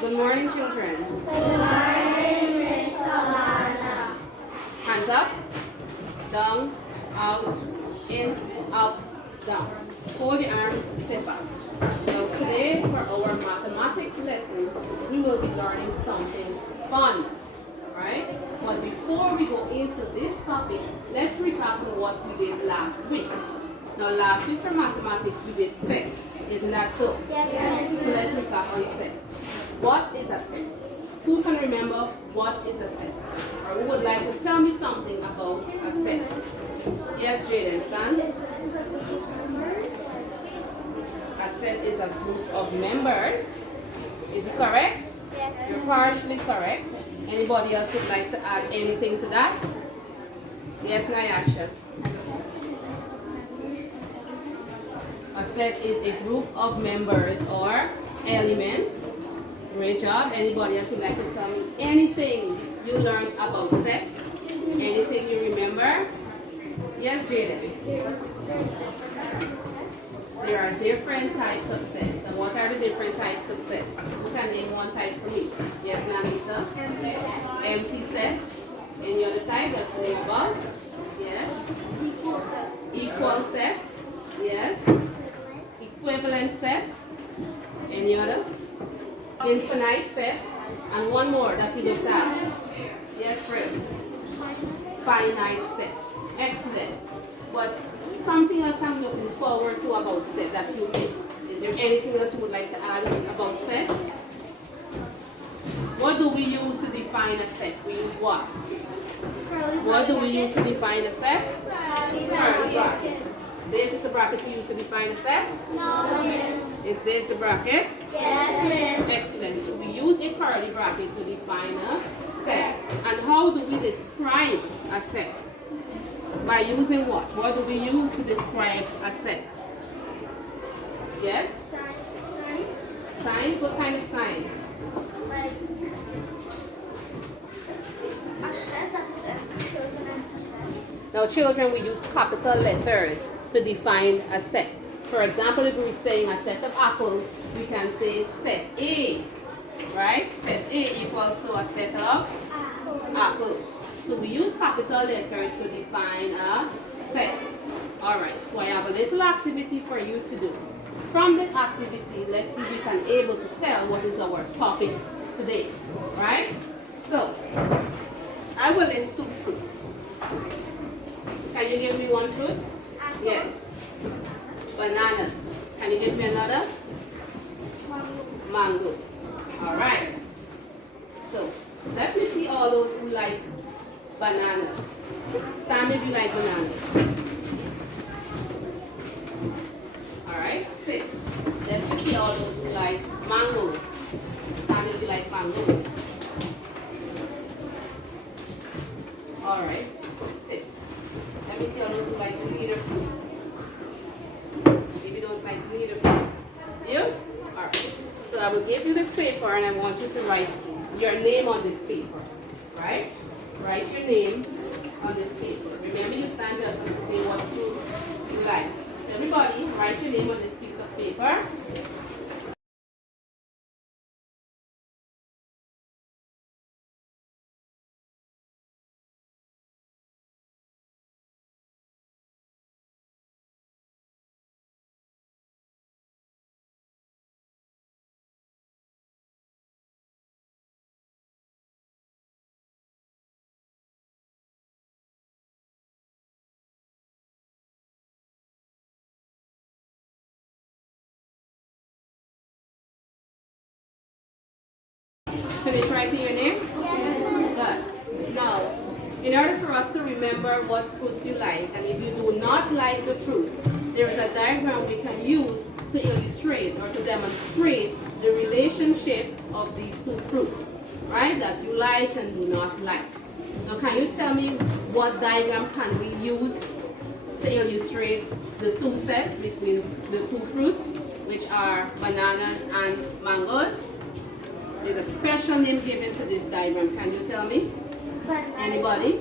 Good morning, children. Good morning, Miss Alana. Hands up, down, out, in, up, down. Hold your arms, step up. So today, for our mathematics lesson, we will be learning something fun, right? But before we go into this topic, let's recap on what we did last week. Now, last week for mathematics, we did sets. Isn't that so? Yes. So let's recap on sets. What is a set? Who can remember what is a set? Or who would like to tell me something about a set? Yes, Jaden, stand. A set is a group of members. Is it correct? Yes. You're partially correct. Anybody else would like to add anything to that? Yes, Nyasha. A set is a group of members or elements. Great job. Anybody else would like to tell me anything you learned about sets? Anything you remember? Yes, Jaden. There are different types of sets. And what are the different types of sets? Who can name one type for me? Yes, Namita? Empty set. Any other type that you know about? Yes. Equal set. Equal set. Yes. Equivalent set. Any other? Infinite set. And one more that we looked at. Yes, Fred. Finite set. Excellent. But something else I'm looking forward to about set that you missed. Is there anything else you would like to add about set? What do we use to define a set? We use what? What do we use to define a set? Curly bracket. This is the bracket we use to define a set? No, miss. Is this the bracket? Yes, miss. Excellent. So we use a curly bracket to define a set. And how do we describe a set? By using what? What do we use to describe a set? Yes? Signs. Signs? What kind of sign? Like a set that is empty, so it's an empty set. Now, children, we use capital letters to define a set. For example, if we're saying a set of apples, we can say set A, right? Set A equals to a set of apples. So we use capital letters to define a set. Alright, so I have a little activity for you to do. From this activity, let's see if we can able to tell what is our topic today. Right? So, I will list two fruits. Can you give me one fruit? Yes. Bananas. Can you give me another? Mango. Alright. So, let me see all those who like bananas. Stand if you like bananas. Alright, sit. Let me see all those who like mangoes. Stand if you like mangoes. Alright, sit. Let me see all those who like neither fruits. If you don't like neither fruits. You? Alright. So I will give you this paper and I want you to write your name on this paper. Right? Write your name on this paper. Remember, you stand here so to say what fruit you like. So everybody, write your name on this piece of paper. Finish writing your name? Yes. Good. Now, in order for us to remember what fruits you like, and if you do not like the fruit, there is a diagram we can use to illustrate or to demonstrate the relationship of these two fruits, right? That you like and do not like. Now, can you tell me what diagram can we use to illustrate the two sets between the two fruits, which are bananas and mangoes? There's a special name given to this diagram. Can you tell me? Anybody?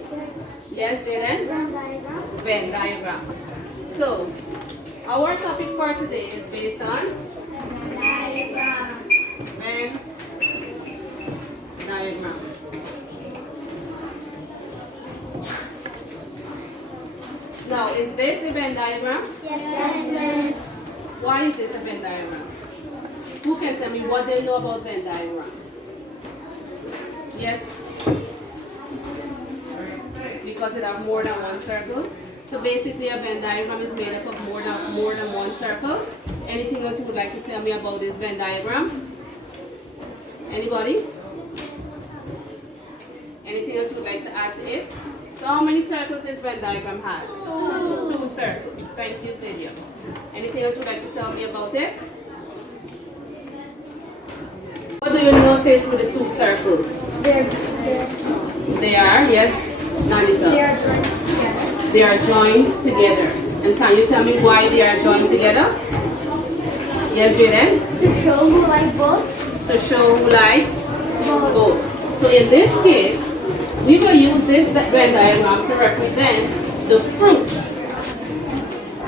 Yes, Jaden? Venn diagram. Venn diagram. So, our topic for today is based on Venn diagram. Venn this a Venn diagram? Yes, Why is this a Venn diagram? Who can tell me what they know about Venn diagram? Yes? Because it has more than one circle. So basically a Venn diagram is made up of more than one circle. Anything else you would like to tell me about this Venn diagram? Anybody? Anything else you would like to add to it? So how many circles this Venn diagram has? Two circles. Thank you, Lydia. Anything else you would like to tell me about it? What do you notice with the two circles? They are, yes, Nanita. They are joined together. And can you tell me why they are joined together? Yes, Jaden? To show who like both. To show who likes both. So in this case, we will use this Venn diagram to represent the fruits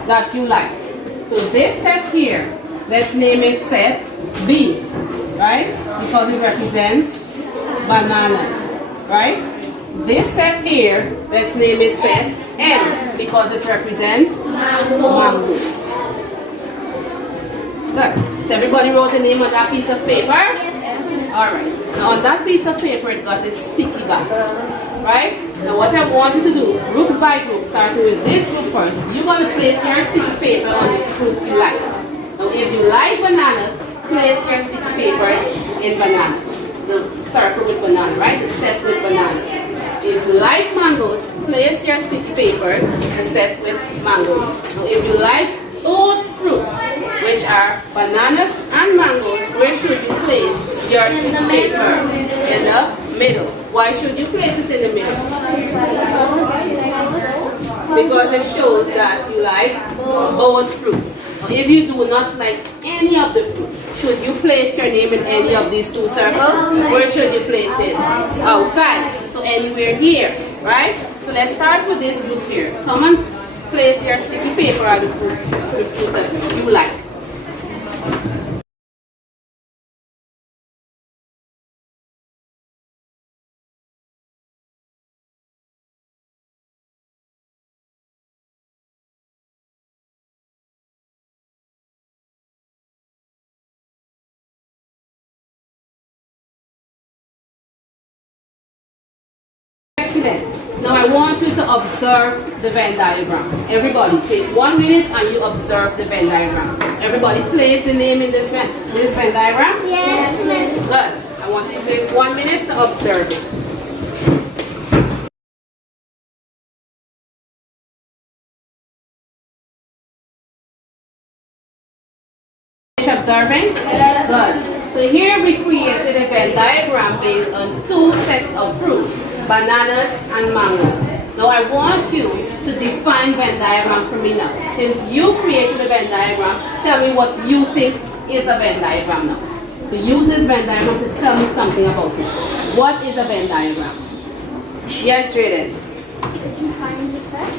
that you like. So this set here, let's name it set B, right? Because it represents bananas, right? This set here, let's name it set M, because it represents mangoes. Good. So everybody wrote the name on that piece of paper? Alright. Now on that piece of paper, it got this sticky back. Right? Now what I want you to do, groups by group, starting with this group first, you're going to place your sticky paper on the fruits you like. Now if you like bananas, place your sticky papers in bananas. The circle with banana, right? The set with banana. If you like mangoes, place your sticky papers, the set with mangoes. Now if you like both fruits, which are bananas and mangoes, where should you place your sticky paper? In the middle. Why should you place it in the middle? Because it shows that you like both fruits. If you do not like any of the fruit, should you place your name in any of these two circles? Where should you place it? Outside. So anywhere here, right? So let's start with this group here. Come on, place your sticky paper on the fruit that you like. Excellent. Now I want you to observe the Venn diagram. Everybody, take 1 minute and you observe the Venn diagram. Everybody place the name in this Venn diagram? Yes, miss. Good. I want you to take 1 minute to observe it. Finish observing? Yes. Good. So here we created a Venn diagram based on two sets of fruits, bananas and mangoes. Now I want you to define Venn diagram for me now. Since you created the Venn diagram, tell me what you think is a Venn diagram now. So use this Venn diagram to tell me something about it. What is a Venn diagram? Yes, Jaden. It defines a set.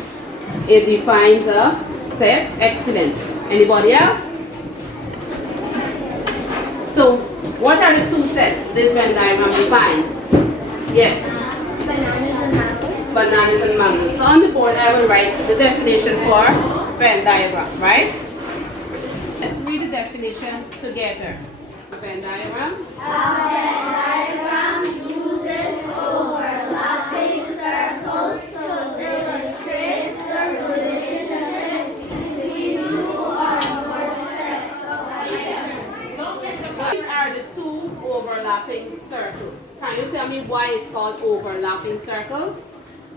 It defines a set. Excellent. Anybody else? So what are the two sets this Venn diagram defines? Yes. Bananas and mangoes. Bananas and mangoes. So on the board I will write the definition for Venn diagram, right? Let's read the definition together. A Venn diagram. A Venn diagram uses overlapping circles to illustrate the relationship between two or more sets of items. These are the two overlapping circles. Can you tell me why it's called overlapping circles?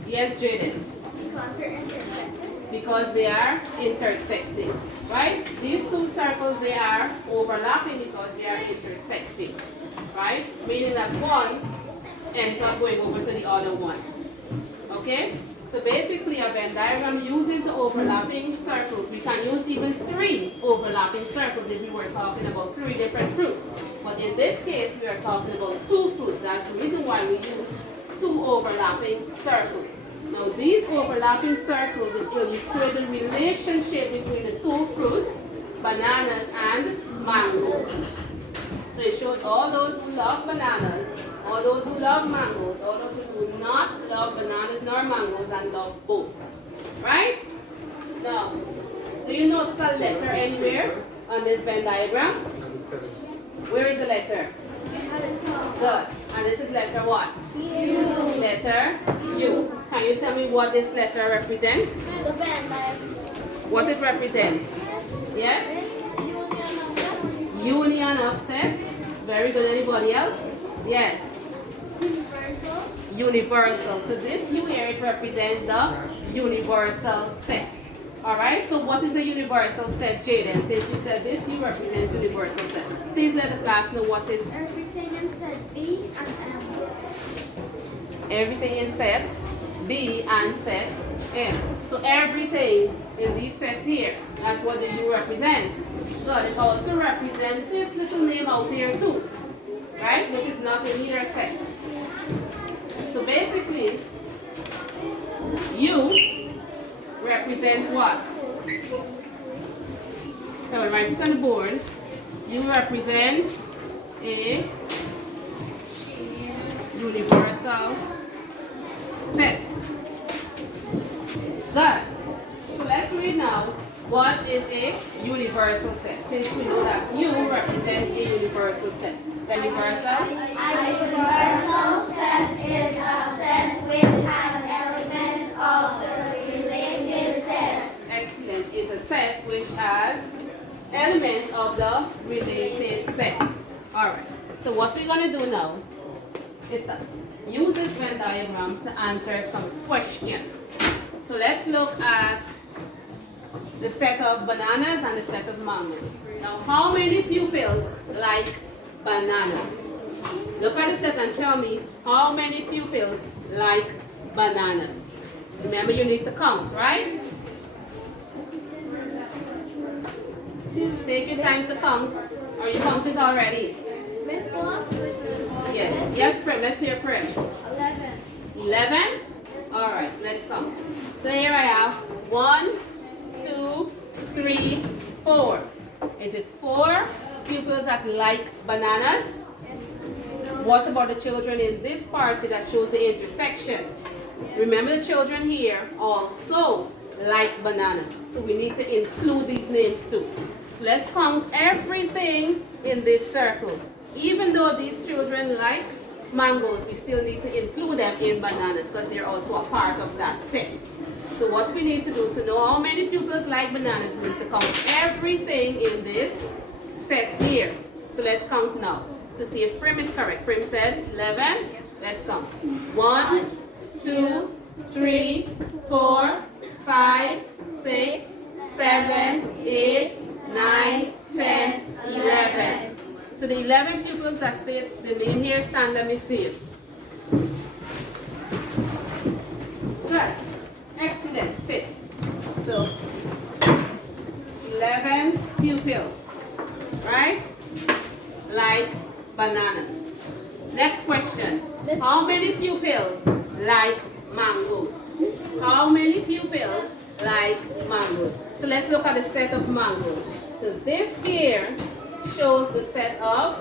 Yes, Jaden. Because they're intersecting. Because they are intersecting, right? These two circles, they are overlapping because they are intersecting, right? Meaning that one ends up going over to the other one, okay? So basically a Venn diagram uses the overlapping circles. We can use even 3 overlapping circles if we were talking about 3 different fruits. But in this case, we are talking about 2 fruits. That's the reason why we use 2 overlapping circles. Now these overlapping circles will illustrate the relationship between the 2 fruits, bananas and mangoes. So it shows all those who love bananas, all those who love mangoes, all those who do not love bananas nor mangoes and love both. Right? Now, do you notice a letter anywhere on this Venn diagram? Where is the letter? Good. And this is letter what? U. Letter U. Can you tell me what this letter represents? The Venn diagram. What it represents? Yes? Union of sets. Very good. Anybody else? Yes. Universal. Universal. So this U here, it represents the universal set. Alright, so what is the universal set, Jaden? Since you said this U represents universal set. Please let the class know what is Everything in set B and M. everything in set B and set M. So everything in these sets here, that's what the U represents. But it also represents this little name out here too, right? Which is not in either set. So basically, U represents what? So I'll write it on the board. U represents a universal set. Good. So let's read now. What is a universal set? Since we know that U represents a universal set. The universal? A universal set is a set which has elements of the related sets. Excellent. Is a set which has elements of the related set. Alright. So what we're going to do now is to use this Venn diagram to answer some questions. So let's look at the set of bananas and the set of mangoes. Now, how many pupils like bananas? Look at the set and tell me how many pupils like bananas. Remember, you need to count, right? Take your time to count. Are you counted already? Miss Boss? Yes. Yes, Prem. Let's hear Prem. 11. 11? Alright, let's count. So here I have 1, 2, 3, 4. Is it 4 pupils that like bananas? What about the children in this party that shows the intersection? Remember, the children here also like bananas. So we need to include these names too. So let's count everything in this circle. Even though these children like mangoes, we still need to include them in bananas because they're also a part of that set. So what we need to do to know how many pupils like bananas, we need to count everything in this set here. So let's count now to see if Prim is correct. Prim said 11. Let's count. 1, 2, 3, 4, 5, 6, 7, 8, 9, 10, 11. So the 11 pupils that state the name here, stand, let me see it. Good. Excellent. Sit. So 11 pupils, right? Like bananas. Next question. How many pupils like mangoes? How many pupils like mangoes? So let's look at the set of mangoes. So this here shows the set of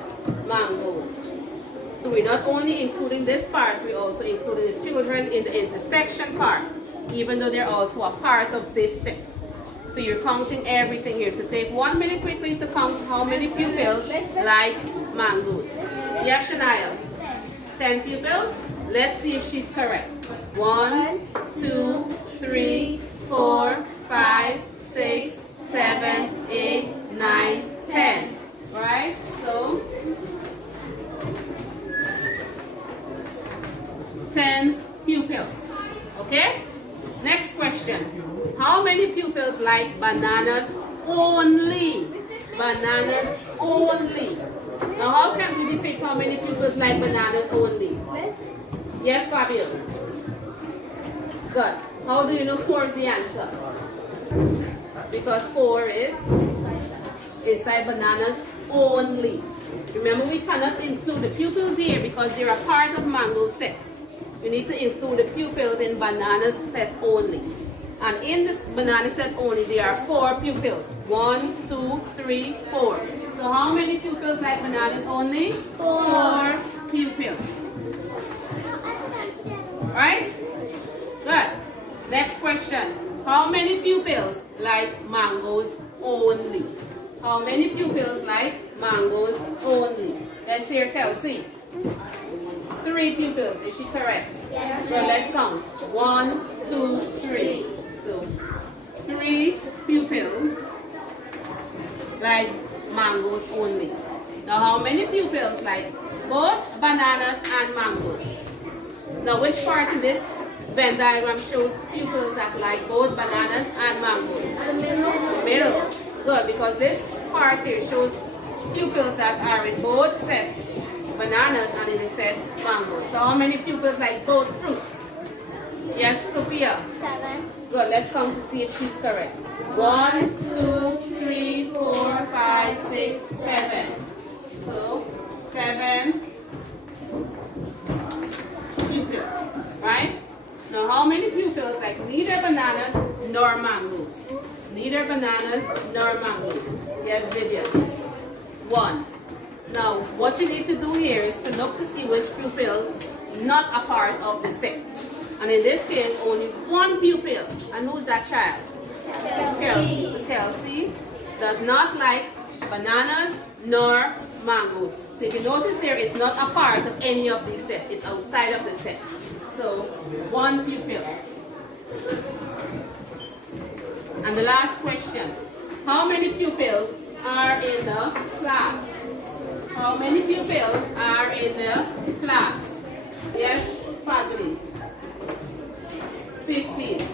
mangoes. So we're not only including this part, we're also including the children in the intersection part, even though they're also a part of this set. So you're counting everything here. So take 1 minute quickly to count how many pupils like mangoes. Yes, Shania? 10 pupils? Let's see if she's correct. 1, 2, 3, 4, 5, 6, 7, 8, 9, 10. Right? So 10 pupils. Okay? Next question. How many pupils like bananas only? Bananas only. Now how can we depict how many pupils like bananas only? Yes, Fabio? Good. How do you know 4 is the answer? Because 4 is inside bananas only. Remember, we cannot include the pupils here because they're a part of mango set. You need to include the pupils in bananas set only. And in this banana set only, there are 4 pupils. 1, 2, 3, 4. So how many pupils like bananas only? 4 pupils. Right? Good. Next question. How many pupils like mangoes only? How many pupils like mangoes only? Let's hear Kelsey. 3 pupils. Is she correct? Yes. So let's count. 1, 2, 3. So 3 pupils like mangoes only. Now how many pupils like both bananas and mangoes? Now which part in this Venn diagram shows pupils that like both bananas and mangoes? The middle. Good, because this part here shows pupils that are in both set bananas and in the set mangoes. So how many pupils like both fruits? Yes, Sophia? 7. Good, let's count to see if she's correct. 1, 2, 3, 4, 5, 6, 7. So 7 pupils, right? Now how many pupils like neither bananas nor mangoes? Neither bananas nor mangoes. Yes, Vidya. 1. Now what you need to do here is to look to see which pupil not a part of the set. And in this case, only 1 pupil. And who's that child? Kelsey. So Kelsey does not like bananas nor mangoes. So if you notice there, it's not a part of any of these sets. It's outside of the set. So 1 pupil. And the last question. How many pupils are in the class? How many pupils are in the class? Yes, Fadli. 15.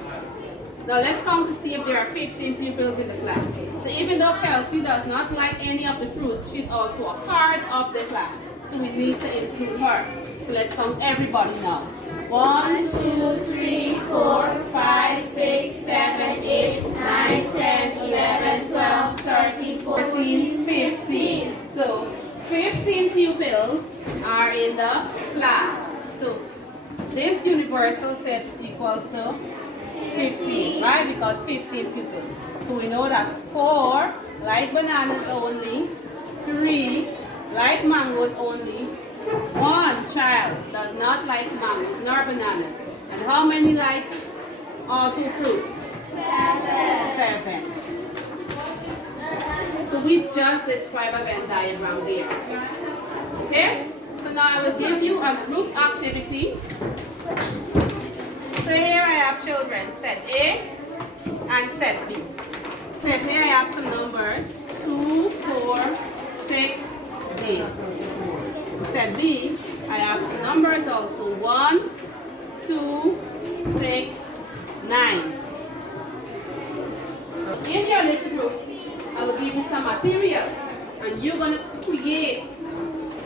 Now let's count to see if there are 15 pupils in the class. So even though Kelsey does not like any of the fruits, she's also a part of the class. So we need to include her. So let's count everybody now. 1, 2, 3, 4, 5, 6, 7, 8, 9, 10, 11, 12, 13, 14, 15. So 15 pupils are in the class. So this universal set equals to 15, right? Because 15 pupils. So we know that 4 like bananas only, 3 like mangoes only, 1 child does not like mangoes nor bananas. And how many like all 2 fruits? 7. So we just described a Venn diagram there. Okay? So now I will give you a group activity. So here I have children, set A and set B. Set A, I have some numbers, 2, 4, 6, 8. Set B, I have some numbers also, 1, 2, 6, 9. In your little groups, I will give you some materials and you're going to create,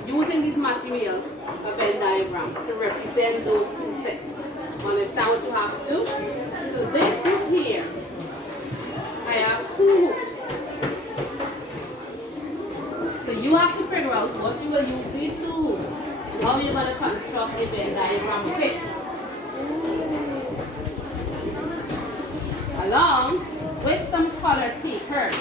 using these materials, a Venn diagram to represent those 2 sets. Understand what you have to do? So this group here, I have 2 hoops. So you have to figure out what you will use these 2 hoops and how you're going to construct a Venn diagram of it. Along with some colored papers.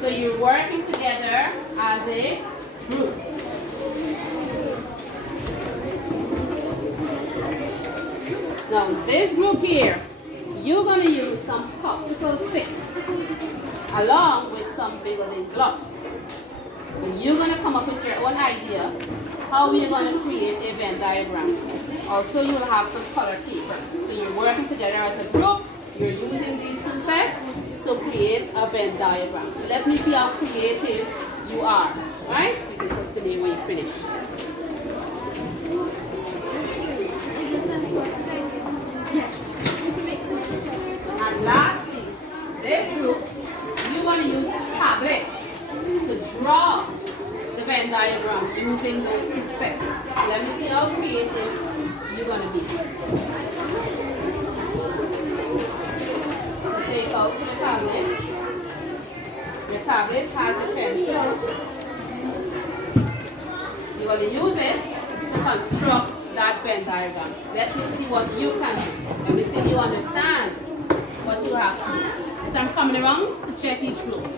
So you're working together as a group. Now this group here, you're going to use some popsicle sticks along with some building blocks. And you're going to come up with your own idea how you're going to create a Venn diagram. Also, you will have some color paper. So you're working together as a group. You're using these 2 sets to create a Venn diagram. So let me see how creative you are. Right? You can put the name when you finish. And lastly, this group, you're going to use tablets to draw the Venn diagram using those 2 sets. So let me see how creative you're going to be. So take out your tablet. Your tablet has a pencil. You're going to use it to construct that Venn diagram. Let me see what you can do. Let me see if you understand what you have to do. So I'm coming around to check each group.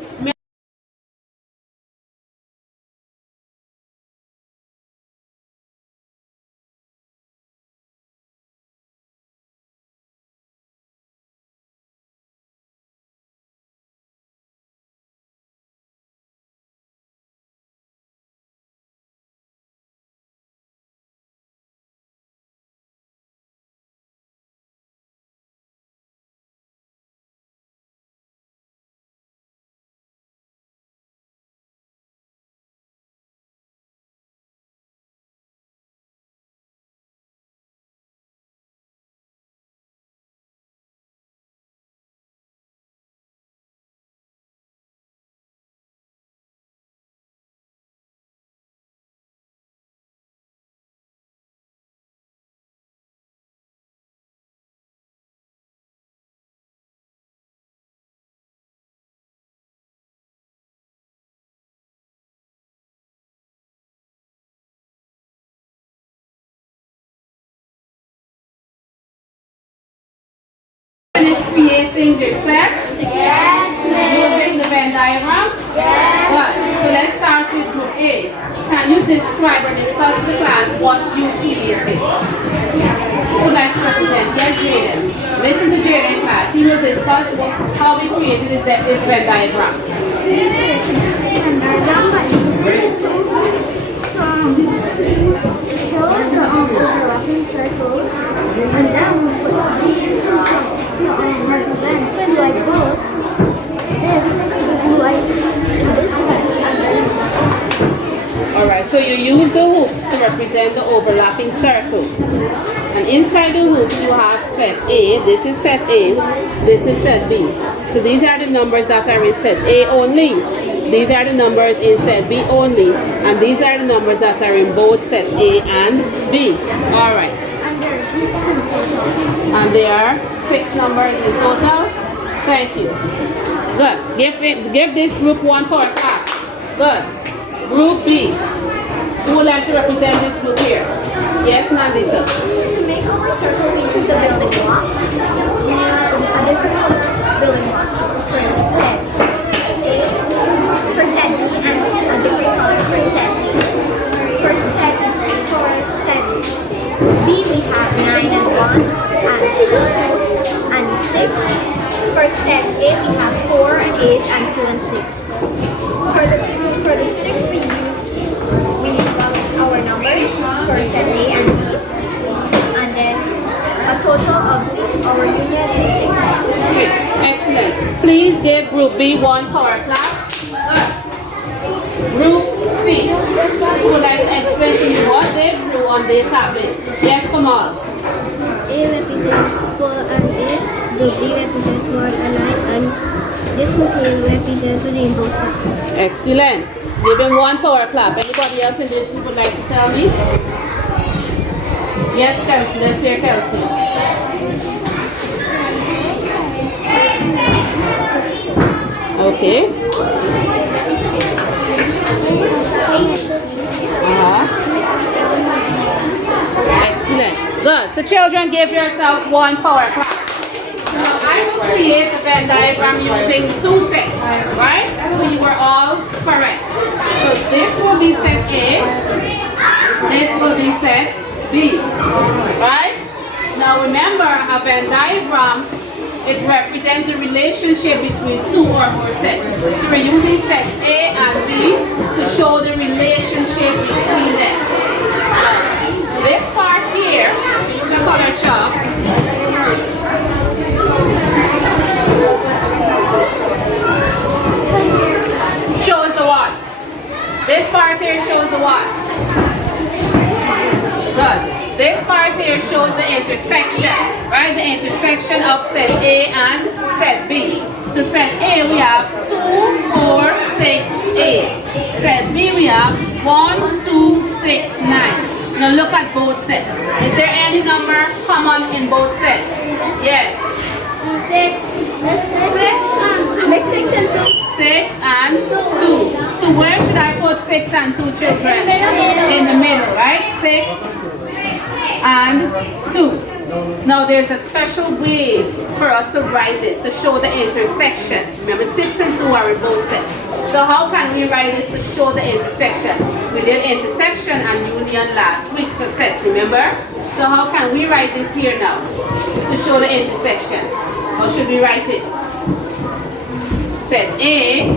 think they're sets? Yes, Using the Venn diagram? Yes. Good. So let's start with group A. Can you describe or discuss to the class what you created? Who would like to represent? Yes, Jaden. Listen to Jaden, class. He will discuss how we created this Venn diagram. Show the overlapping circles, and then we put these represented like both. This like this side and this side. Alright, so you use the hoops to represent the overlapping circles. And inside the hoops you have set A, this is set A, this is set B. So these are the numbers that are in set A only. These are the numbers in set B only. And these are the numbers that are in both set A and B. Alright. And there are 6 in total. And there are 6 numbers in total. Thank you. Good. Give this group one power clap. Good. Group B. Who would like to represent this group here? Yes, Nandita. To make our circle, we use the building blocks. We use a different color building blocks for set A, for set B, and a different color for set A. For set B, we have 9 and 1, and 2 and 6. For set A, we have 4 and 8, and 2 and 6. For the sticks, we use our numbers for set A and B, and then a total of our union is 6. Okay, excellent. Please give group B one power clap. Good. Group C. Who would like to explain to me what they drew on their tablet? Yes, come on. A represents 4 and 8, the B represents 4 and 9, and this material represents the rainbow flag. Excellent. Give him one power clap. Anybody else in this group would like to tell me? Yes, Kelsey. Let's hear Kelsey. Okay. Excellent. Good. So children, give yourselves one power clap. Now I will create the Venn diagram using 2 sets, right? So you were all correct. So this will be set A, this will be set B, right? Now remember, a Venn diagram, it represents the relationship between 2 or more sets. So we're using sets A and B to show the relationship between them. Now, this part here, we use a color chalk. Shows the what? This part here shows the what? Good. This part here shows the intersection, right? The intersection of set A and set B. So set A we have 2, 4, 6, 8. Set B we have 1, 2, 6, 9. Now look at both sets. Is there any number common in both sets? Yes. 6 and 2. 6 and 2. So where should I put 6 and 2 children? In the middle, right? 6 and 2. Now there's a special way for us to write this, to show the intersection. Remember, 6 and 2 are in both sets. So how can we write this to show the intersection? We did intersection and union last week for sets, remember? So how can we write this here now to show the intersection? How should we write it? Set A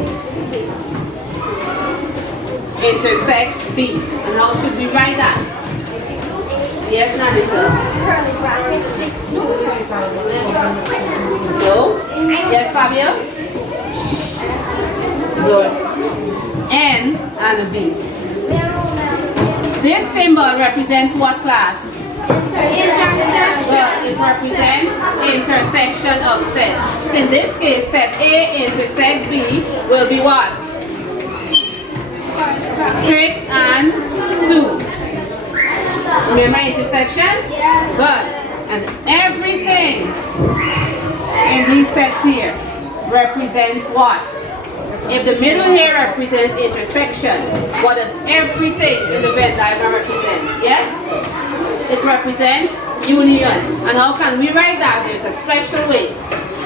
intersect B. And how should we write that? Yes, Nandita? Curly bracket 6. No? Yes, Fabio? Good. N and B. This symbol represents what class? Well, it represents intersection of sets. So in this case, set A intersect B will be what? 6 and 2. Remember intersection? Yes. Good. And everything in these sets here represents what? If the middle here represents intersection, what does everything in the Venn diagram represent? Yes? It represents union. And how can we write that? There's a special way.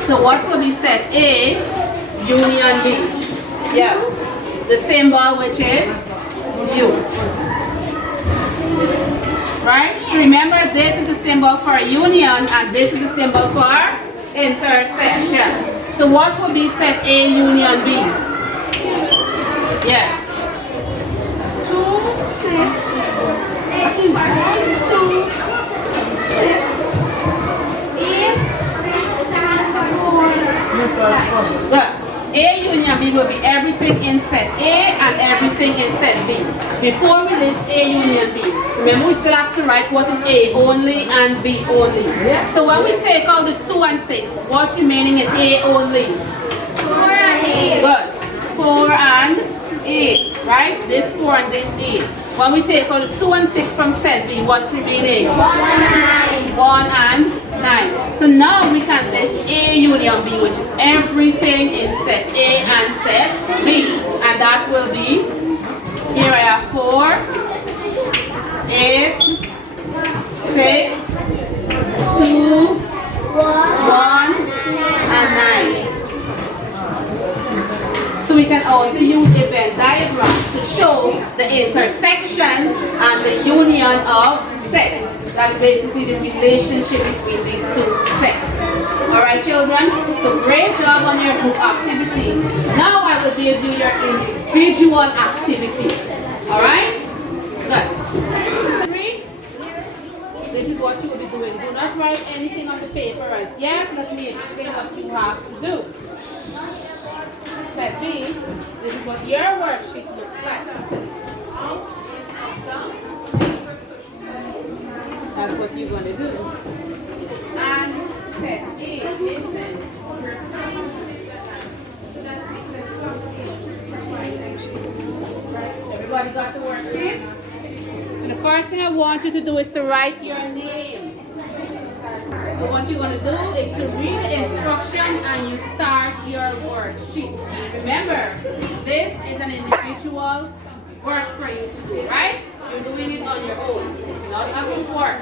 So what will be set A, union B? Yeah. The symbol which is U. Right? So remember, this is the symbol for union and this is the symbol for intersection. So what will be set A, union B? Yes. 2, 6, 2, 6, 8, 4. Good. A union B will be everything in set A and everything in set B. Before we list A union B, remember we still have to write what is A only and B only. So when we take out the 2 and 6, what's remaining in A only? 4 and 8. Good. 4 and 8, right? This 4 and this 8. When we take out the 2 and 6 from set B, what's remaining? 1 and 9. 1 and 9. So now we can list A union B, which is everything in set A and set B. And that will be, here I have 4, 8, 6, 2, 1, and 9. So we can also use a Venn diagram to show the intersection and the union of sets. That's basically the relationship between these two sets. Alright children, so great job on your group activities. Now I will give you your individual activities. Alright? Good. 3. This is what you will be doing. Do not write anything on the paper as yet. Let me explain what you have to do. Set B, this is what your worksheet looks like. That's what you're going to do. And set A is everybody got the worksheet? So the first thing I want you to do is to write your name. So what you're going to do is to read the instruction and you start your worksheet. Remember, this is an individual work for you to do, right? You're doing it on your own. It's not a group work.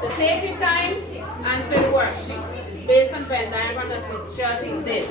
So take your time, answer the worksheet. It's based on Venn diagram that we just did.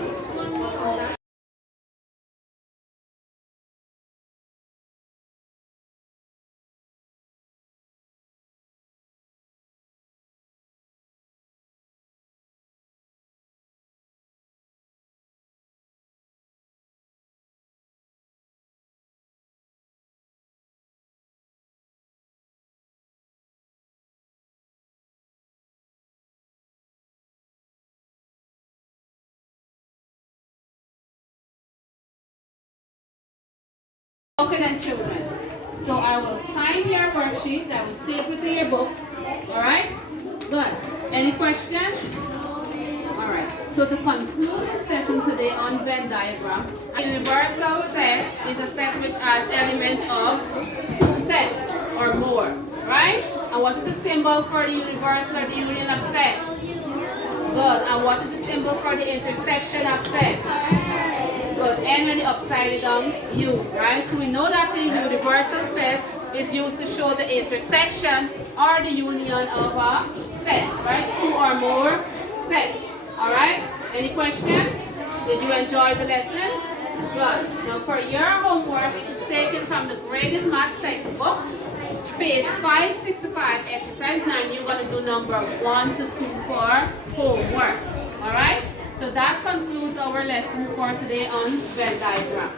Okay then children, so I will sign your worksheets, I will staple to your books, alright? Good. Any questions? Alright, so to conclude this lesson today on Venn diagram, a universal set is a set which has elements of 2 sets or more, right? And what is the symbol for the universal or the union of set? Good. And what is the symbol for the intersection of set? Good. N on the upside down U, right? So we know that the universal set is used to show the intersection or the union of a set, right? 2 or more sets. Alright? Any question? Did you enjoy the lesson? Good. Now for your homework, it is taken from the graded maths textbook, page 565, exercise 9. You're going to do number 1 to 2 for homework. Alright? So that concludes our lesson for today on Venn diagram.